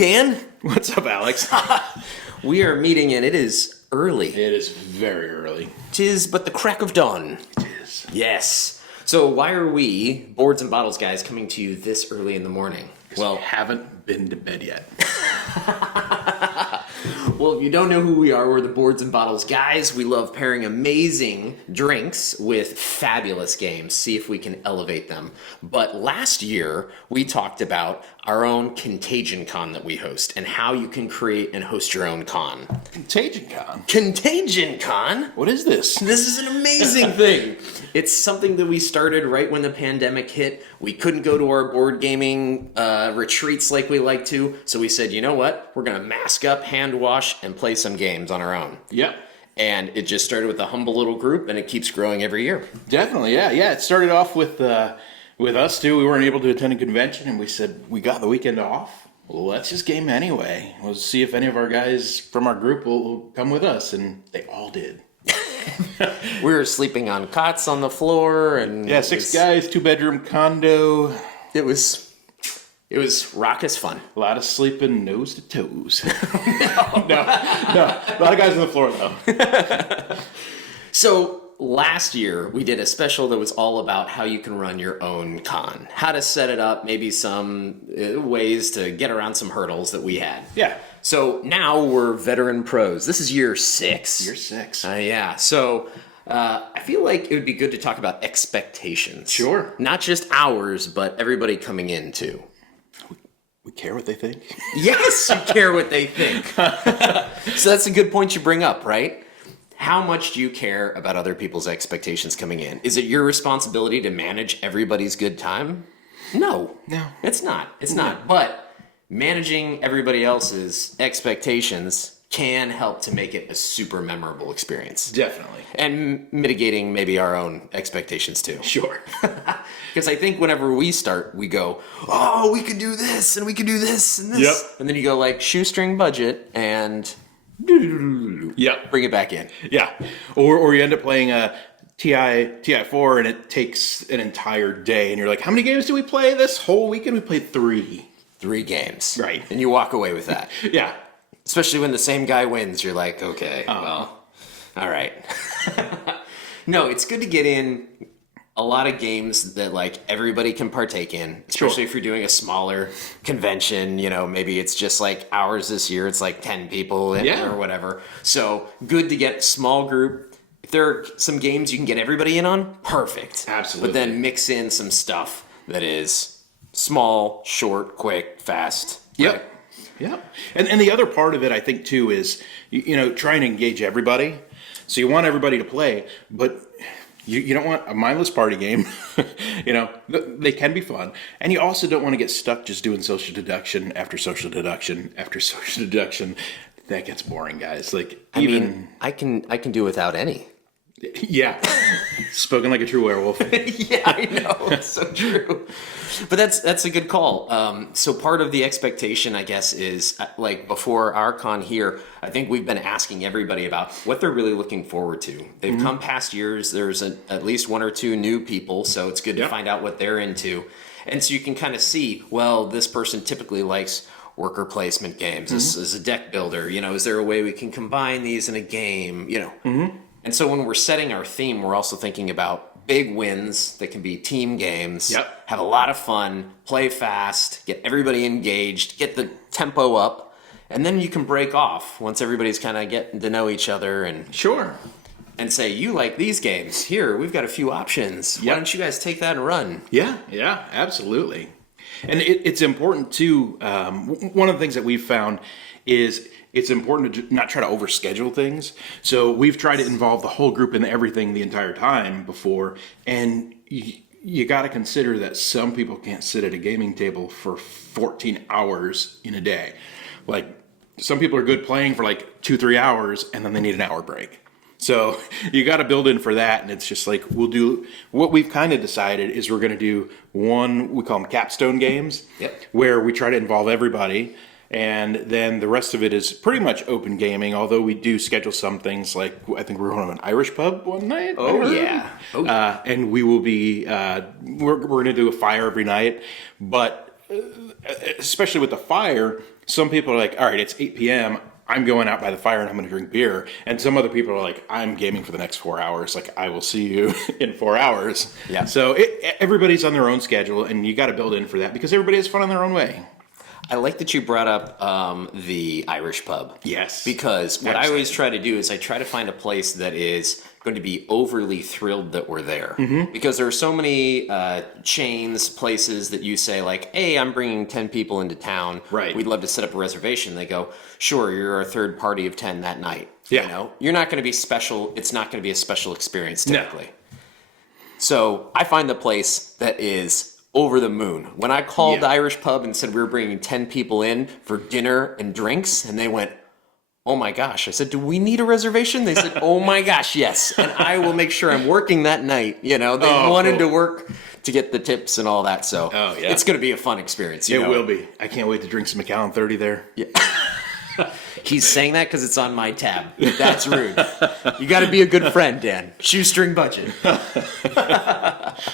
Dan. What's up, Alex? We are meeting and it is early. It is very early. 'Tis but the crack of dawn. It is. Yes. So why are we, Boards and Bottles guys, coming to you this early in the morning? Well, we haven't been to bed yet. Well, if you don't know who we are, we're the Boards and Bottles guys. We love pairing amazing drinks with fabulous games. See if we can elevate them. But last year, we talked about our own ContagionCon that we host and how you can create and host your own con. ContagionCon? ContagionCon? What is this? This is an amazing thing. It's something that we started right when the pandemic hit. We couldn't go to our board gaming retreats like we like to, so we said, you know what? We're going to mask up, hand wash, and play some games on our own. Yep. And it just started with a humble little group, and it keeps growing every year. Definitely, yeah. Yeah, it started off with us, too. We weren't able to attend a convention, and we said, we got the weekend off. Well, let's just game anyway. We'll see if any of our guys from our group will come with us, and they all did. We were sleeping on cots on the floor, and yeah, 6 guys, 2-bedroom condo. It was raucous fun. A lot of sleeping nose to toes. No. A lot of guys on the floor, though. So last year, we did a special that was all about how you can run your own con. How to set it up, maybe some ways to get around some hurdles that we had. Yeah. So now we're veteran pros. This is year 6. Year 6. Yeah. So I feel like it would be good to talk about expectations. Sure. Not just ours, but everybody coming in too. We care what they think. Yes, you care what they think. So that's a good point you bring up, right? How much do you care about other people's expectations coming in? Is it your responsibility to manage everybody's good time? No. It's not. It's not. But managing everybody else's expectations can help to make it a super memorable experience. Definitely. And mitigating maybe our own expectations too. Sure. Because I think whenever we start, we go, oh, we could do this, and we could do this, and this. Yep. And then you go like, shoestring budget, and Yep. bring it back in. Yeah. Or you end up playing a TI4, and it takes an entire day, and you're like, how many games do we play this whole weekend? We played 3. 3 games. Right. And you walk away with that. Yeah. Especially when the same guy wins, you're like, okay, well, all right. No, it's good to get in a lot of games that like everybody can partake in, especially if you're doing a smaller convention. You know, maybe it's just like ours this year. It's like 10 people in or whatever. So good to get small group. If there are some games you can get everybody in on, perfect. Absolutely. But then mix in some stuff that is small, short, quick, fast. Yep. Right? Yep. And the other part of it, I think, too, is, you know, trying to engage everybody. So you want everybody to play, but you don't want a mindless party game. You know, they can be fun. And you also don't want to get stuck just doing social deduction after social deduction after social deduction. That gets boring, guys. Like, I mean, I can do without any. Yeah. Spoken like a true werewolf. Yeah, I know. It's so true. But that's a good call. So part of the expectation, I guess, is like before our con here, I think we've been asking everybody about what they're really looking forward to. They've come past years. There's at least 1 or 2 new people, so it's good to find out what they're into. And so you can kind of see, well, this person typically likes worker placement games. This is a deck builder. You know, is there a way we can combine these in a game? You know. And so when we're setting our theme, we're also thinking about big wins that can be team games. Yep. Have a lot of fun, play fast, get everybody engaged, get the tempo up, and then you can break off once everybody's kind of getting to know each other and Sure. and say, you like these games. Here, we've got a few options. Why don't you guys take that and run? Yeah, absolutely. And it's important, too. One of the things that we've found is it's important to not try to overschedule things. So we've tried to involve the whole group in everything the entire time before. And you got to consider that some people can't sit at a gaming table for 14 hours in a day. Like, some people are good playing for like 2-3 hours, and then they need an hour break. So you got to build in for that. And it's just like, we'll do what we've kind of decided is we're going to do one, we call them capstone games, where we try to involve everybody. And then the rest of it is pretty much open gaming, although we do schedule some things like, I think we're going to an Irish pub one night. Oh, yeah. And we will be, we're going to do a fire every night. But especially with the fire, some people are like, all right, it's 8 p.m. I'm going out by the fire and I'm going to drink beer. And some other people are like, I'm gaming for the next 4 hours. Like, I will see you in 4 hours. Yeah. So everybody's on their own schedule, and you got to build in for that because everybody has fun in their own way. I like that you brought up the Irish pub. Yes. Because what I always try to do is I try to find a place that is going to be overly thrilled that we're there. Mm-hmm. Because there are so many chains, places that you say like, hey, I'm bringing 10 people into town. Right. We'd love to set up a reservation. They go, sure, you're our third party of 10 that night. Yeah. You know, you're not going to be special. It's not going to be a special experience typically. No. So I find the place that is over the moon. When I called the Irish pub and said we were bringing 10 people in for dinner and drinks, and they went, oh my gosh. I said, do we need a reservation? They said, oh my gosh, yes. And I will make sure I'm working that night. You know, they wanted to work to get the tips and all that. So it's going to be a fun experience. It will be. I can't wait to drink some Macallan 30 there. Yeah. He's saying that because it's on my tab. That's rude. You got to be a good friend, Dan. Shoestring budget.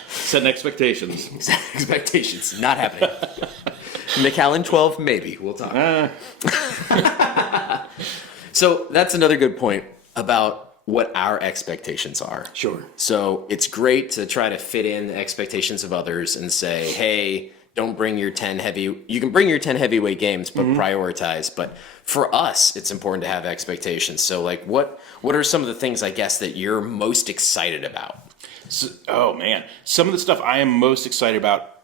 Setting expectations. Expectations. Not happening. Macallan 12, maybe. We'll talk. So that's another good point about what our expectations are. Sure. So it's great to try to fit in the expectations of others and say, hey, don't bring your 10 heavy. You can bring your 10 heavyweight games, but prioritize. But for us, it's important to have expectations. So, like, what are some of the things, I guess, that you're most excited about? So, oh man, some of the stuff I am most excited about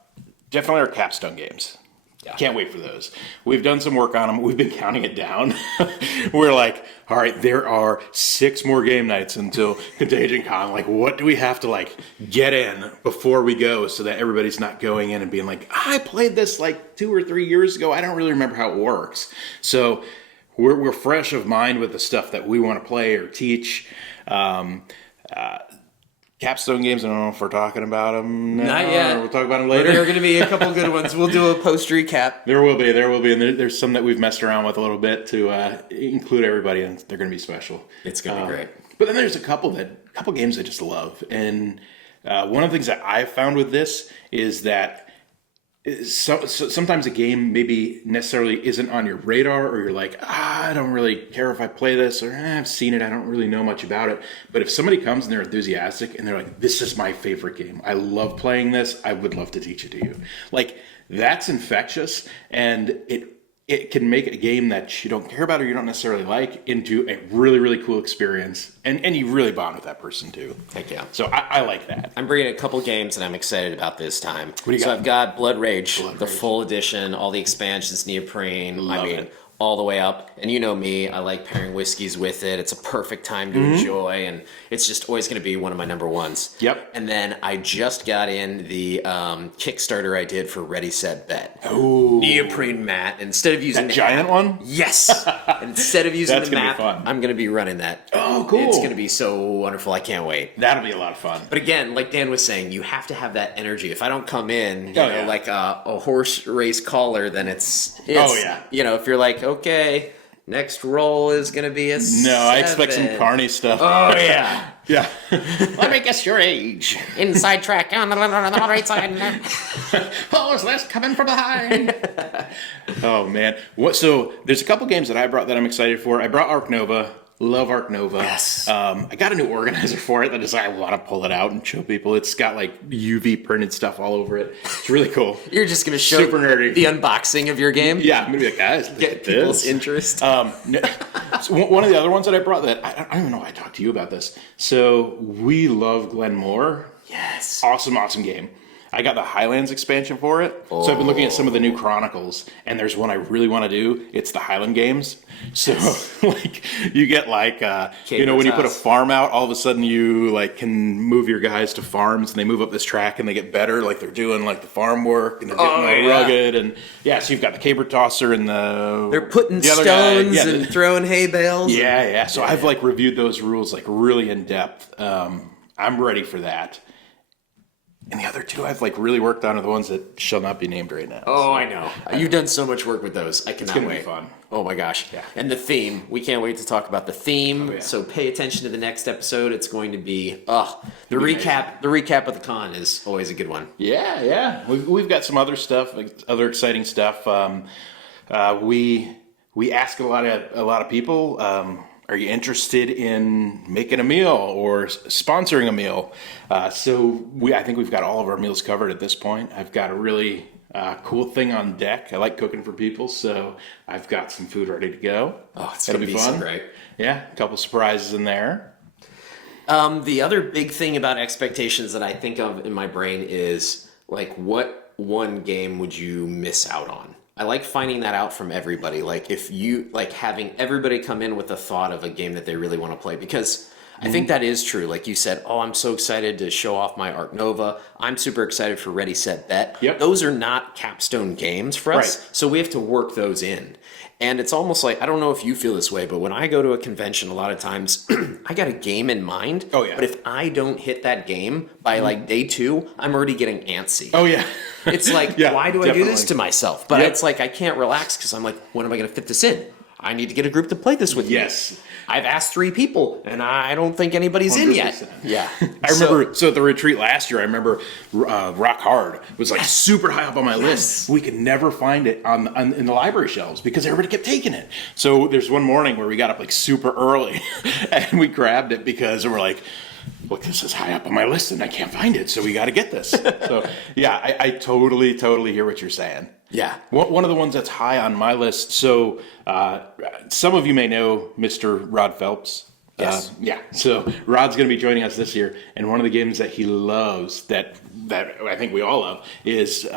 definitely are capstone games. Yeah. Can't wait for those. We've done some work on them. We've been counting it down. We're like, all right, there are 6 more game nights until ContagionCon. Like, what do we have to like get in before we go so that everybody's not going in and being like, I played this like 2 or 3 years ago. I don't really remember how it works. So we're fresh of mind with the stuff that we want to play or teach. Capstone games, I don't know if we're talking about them now. Not yet. We'll talk about them later. There are going to be a couple good ones. We'll do a post recap. There will be. And there's some that we've messed around with a little bit to include everybody, and they're going to be special. It's going to be great. But then there's a couple games I just love. And one of the things that I've found with this is that sometimes a game maybe necessarily isn't on your radar, or you're like, I don't really care if I play this, or I've seen it, I don't really know much about it. But if somebody comes and they're enthusiastic and they're like, this is my favorite game, I love playing this, I would love to teach it to you. Like, that's infectious, and it can make a game that you don't care about or you don't necessarily like into a really, really cool experience. And you really bond with that person too. Heck yeah. So I like that. I'm bringing a couple games that I'm excited about this time. What do you got? So I've got Blood Rage, the full edition, all the expansions, neoprene. Love it. All the way up. And you know me, I like pairing whiskeys with it. It's a perfect time to enjoy, and it's just always going to be one of my number ones. Yep. And then I just got in the Kickstarter I did for Ready, Set, Bet. Ooh. Neoprene mat. Instead of using that giant one? Yes. Instead of using That's the gonna map, be fun. I'm going to be running that. Oh, cool. It's going to be so wonderful. I can't wait. That'll be a lot of fun. But again, like Dan was saying, you have to have that energy. If I don't come in, like a horse race caller, then it's if you're like, okay, next roll is going to be a 7. I expect some carny stuff. Oh, yeah. Yeah. Let me guess your age. Inside track on the right side. Horse less coming from behind. Oh, man. So there's a couple games that I brought that I'm excited for. I brought Arc Nova. Love Arc Nova. Yes. I got a new organizer for it that is I want to pull it out and show people. It's got like UV printed stuff all over it. It's really cool. You're just going to show super nerdy the unboxing of your game? Yeah, I'm going to be like, guys, look get at people's this. interest. So one of the other ones that I brought that I don't even know why I talked to you about this. So we love Glenmore. Yes. Awesome game. I got the Highlands expansion for it. So I've been looking at some of the new Chronicles, and there's one I really want to do. It's the Highland games. So like you get like when you put a farm out, all of a sudden you like can move your guys to farms, and they move up this track and they get better. Like they're doing like the farm work, and they're getting rugged, and so you've got the caber tosser and they're putting stones and throwing hay bales. Yeah. So I've like reviewed those rules like really in depth. I'm ready for that. And the other two I've like really worked on are the ones that shall not be named right now. Oh, I know. You've done so much work with those. I cannot wait. It's going to be fun. Oh my gosh. Yeah. And the theme. We can't wait to talk about the theme. Oh, yeah. So pay attention to the next episode. It's going to be the recap. The recap of the con is always a good one. Yeah. We've got some other stuff, like other exciting stuff. we ask a lot of people. Are you interested in making a meal or sponsoring a meal? I think we've got all of our meals covered at this point. I've got a really cool thing on deck. I like cooking for people, so I've got some food ready to go. Oh, it's going to be fun. So great. Yeah, a couple surprises in there. The other big thing about expectations that I think of in my brain is like, what one game would you miss out on? I like finding that out from everybody. Like if you like having everybody come in with the thought of a game that they really want to play, because I think that is true. Like you said, oh, I'm so excited to show off my Arc Nova. I'm super excited for Ready, Set, Bet. Yep. Those are not capstone games for us. Right. So we have to work those in. And it's almost like, I don't know if you feel this way, but when I go to a convention, a lot of times I got a game in mind. Oh, yeah. But if I don't hit that game by like day 2, I'm already getting antsy. Oh, yeah. It's like, Yeah, why do I do this to myself? But Yep. it's like, I can't relax because I'm like, when am I going to fit this in? I need to get a group to play this with me. Yes. I've asked 3 people, and I don't think anybody's in yet. 100%. Yeah. I remember, so at the retreat last year, I remember Rock Hard was like super high up on my list. We could never find it in the library shelves because everybody kept taking it. So there's one morning where we got up like super early and we grabbed it because we're like, look, this is high up on my list and I can't find it, so we got to get this. So yeah, I totally hear what you're saying. Yeah. One of the ones that's high on my list. So some of you may know Mr. Rod Phelps. Yes. Yeah. So Rod's going to be joining us this year, and one of the games that he loves that I think we all love is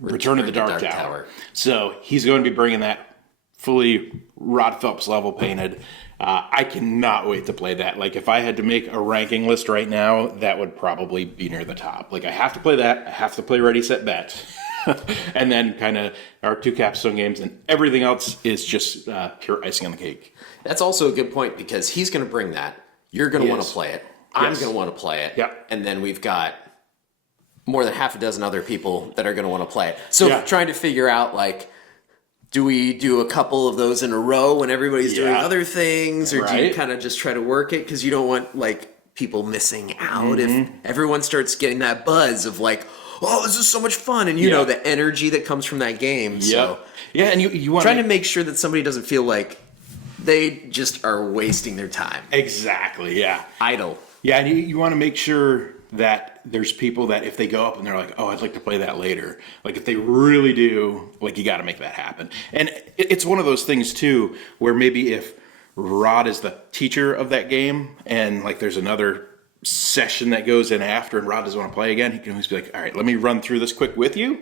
Return of the Dark Tower. So he's going to be bringing that fully Rod Phelps level painted. I cannot wait to play that. Like if I had to make a ranking list right now, that would probably be near the top. Like I have to play that. I have to play Ready, Set, Bet. And then kind of our 2 capstone games, and everything else is just pure icing on the cake. That's also a good point because he's going to bring that. You're going to want to play it. I'm going to want to play it. Yep. And then we've got more than half a dozen other people that are going to want to play it. So trying to figure out like, do we do a couple of those in a row when everybody's doing other things, or do you kind of just try to work it because you don't want like people missing out if everyone starts getting that buzz of like, oh, this is so much fun, and you know the energy that comes from that game. So yeah, and you want trying to make sure that somebody doesn't feel like they just are wasting their time. Exactly. Yeah. Idle. Yeah, and you want to make sure that there's people that if they go up and they're like, oh, I'd like to play that later. Like if they really do, like you got to make that happen. And it's one of those things too, where maybe if Rod is the teacher of that game and like there's another session that goes in after and Rod doesn't want to play again, he can always be like, all right, let me run through this quick with you.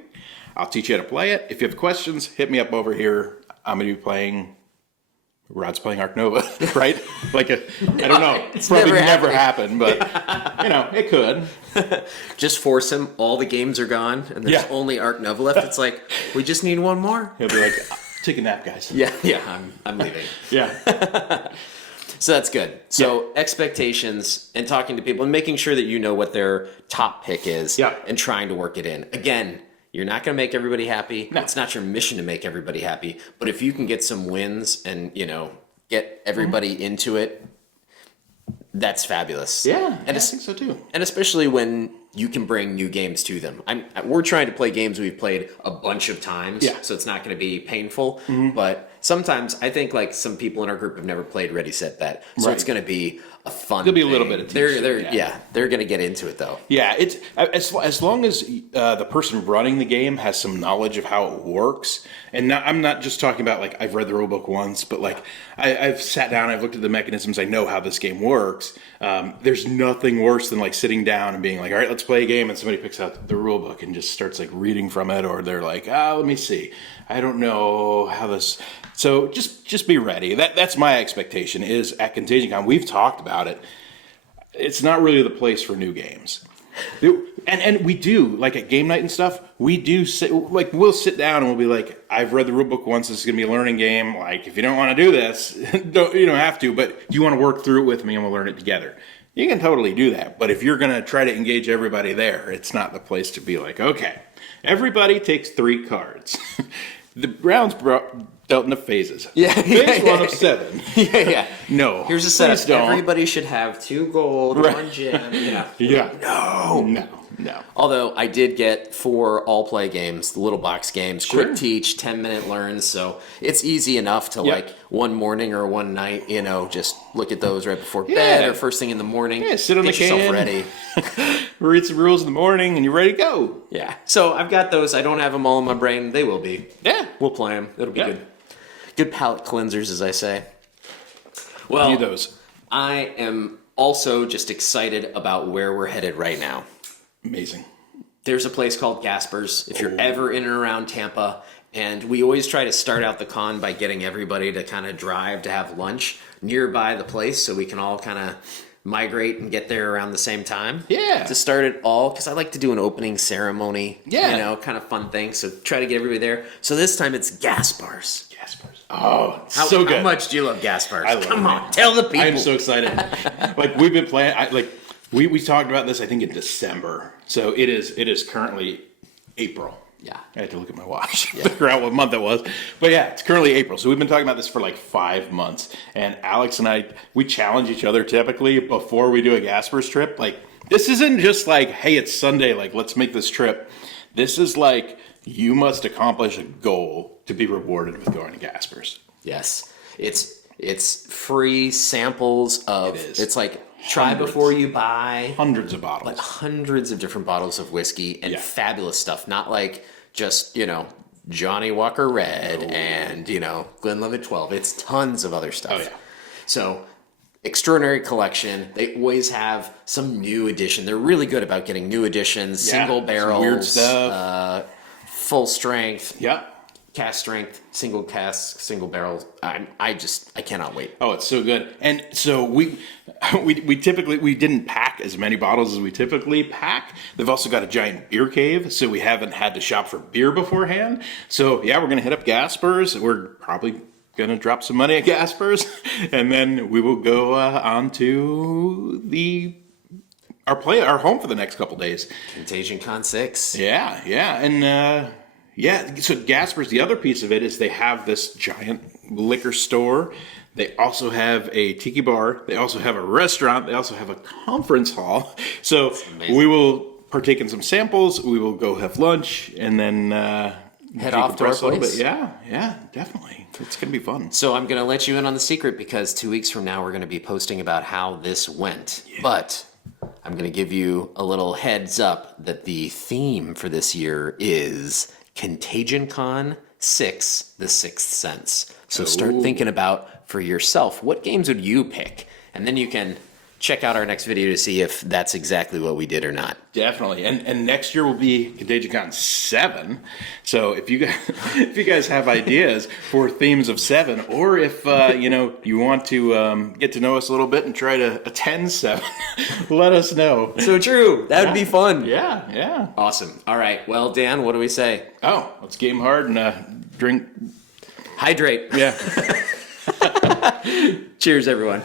I'll teach you how to play it. If you have questions, hit me up over here. I'm going to be playing... Rod's playing Arc Nova, right? Like, I don't know. It's probably never happened, but, you know, it could. Just force him. All the games are gone, and there's only Arc Nova left. It's like, we just need one more. He'll be like, take a nap, guys. Yeah, I'm leaving. Yeah. So that's good. So expectations and talking to people and making sure that you know what their top pick is and trying to work it in. Again, you're not going to make everybody happy. No. It's not your mission to make everybody happy. But if you can get some wins and, you know, get everybody into it, that's fabulous. Yeah, and I think so too. And especially when you can bring new games to them. We're trying to play games we've played a bunch of times, so it's not going to be painful. But sometimes I think like some people in our group have never played Ready, Set, Bet, so it's going to be a fun. There'll be a little bit of teaching. They're going to get into it though. Yeah, it's as long as the person running the game has some knowledge of how it works, and I'm not just talking about like I've read the rulebook once, but like I've sat down, I've looked at the mechanisms, I know how this game works. There's nothing worse than like sitting down and being like, all right, let's play a game, and somebody picks out the rulebook and just starts like reading from it, or they're like, let me see, I don't know how this. So just be ready. That's my expectation is at ContagionCon. We've talked about it. It's not really the place for new games. And we do, like at game night and stuff, we do sit, like we'll sit down and we'll be like, I've read the rulebook once, this is going to be a learning game. Like if you don't want to do this, you don't have to, but you want to work through it with me and we'll learn it together. You can totally do that. But if you're going to try to engage everybody there, it's not the place to be like, okay, everybody takes 3 cards. The round's dealt into phases. Phase 1 of 7. No. Here's a setup. Everybody should have 2 gold, 1 gem. No. No. Although I did get 4 all-play games, the little box games, Sure. quick teach, 10-minute learns, so it's easy enough to Yep. like one morning or one night, just look at those right before Yeah. bed or first thing in the morning. Yeah, sit on get the yourself can. ready. Read some rules in the morning, and you're ready to go. Yeah. So I've got those. I don't have them all in my brain. They will be. Yeah. We'll play them. It'll be Yeah. good. Good palate cleansers, as I say. Well, Do those. I am also just excited about where we're headed right now. Amazing. There's a place called Gasper's if you're ever in and around Tampa. And we always try to start out the con by getting everybody to kind of drive to have lunch nearby the place so we can all kind of migrate and get there around the same time. Yeah. To start it all, because I like to do an opening ceremony. Yeah. Kind of fun thing. So try to get everybody there. So this time it's Gasper's. Gaspers. Oh, How, so good. How much do you love Gasper's? I love Come it. on, tell the people. I'm so excited. Like we've been playing. We talked about this. I think in December. So it is currently April. Yeah. I had to look at my watch to figure out what month it was. But yeah, it's currently April. So we've been talking about this for like 5 months. And Alex and I, we challenge each other typically before we do a Gasper's trip. Like, this isn't just like, hey, it's Sunday, like, let's make this trip. This is like, you must accomplish a goal to be rewarded with going to Gasper's. Yes. It's free samples of, It is. it's like try Hundreds. before you buy. Hundreds of bottles. Like hundreds of different bottles of whiskey and Yeah. fabulous stuff. Not like just, Johnny Walker Red and, Glenlivet 12. It's tons of other stuff. Oh, yeah. So, extraordinary collection. They always have some new edition. They're really good about getting new editions, Yeah, single some barrels, weird stuff. full strength, Yep. cast strength, single cask, single barrel. I cannot wait. Oh, it's so good. And so we typically, we didn't pack as many bottles as we typically pack. They've also got a giant beer cave, so we haven't had to shop for beer beforehand. So yeah, we're going to hit up Gasper's. We're probably going to drop some money at Gasper's, and then we will go on to our home for the next couple days. ContagionCon 6. Yeah, and so Gasper's, the other piece of it is they have this giant liquor store. They also have a tiki bar. They also have a restaurant. They also have a conference hall. So amazing. we will partake in some samples. We will go have lunch and then Head off to our decompress a little place. bit. Yeah, definitely. It's going to be fun. So I'm going to let you in on the secret because 2 weeks from now we're going to be posting about how this went. But I'm going to give you a little heads up that the theme for this year is ContagionCon 6, The Sixth Sense. So start thinking about for yourself, what games would you pick? And then you can check out our next video to see if that's exactly what we did or not. Definitely, and next year will be ContagionCon 7. So if you guys have ideas for themes of 7, or if you want to get to know us a little bit and try to attend 7, let us know. So true. That would be fun. Yeah. Awesome. All right. Well, Dan, what do we say? Oh, let's game hard and drink. Hydrate. Yeah. Cheers, everyone.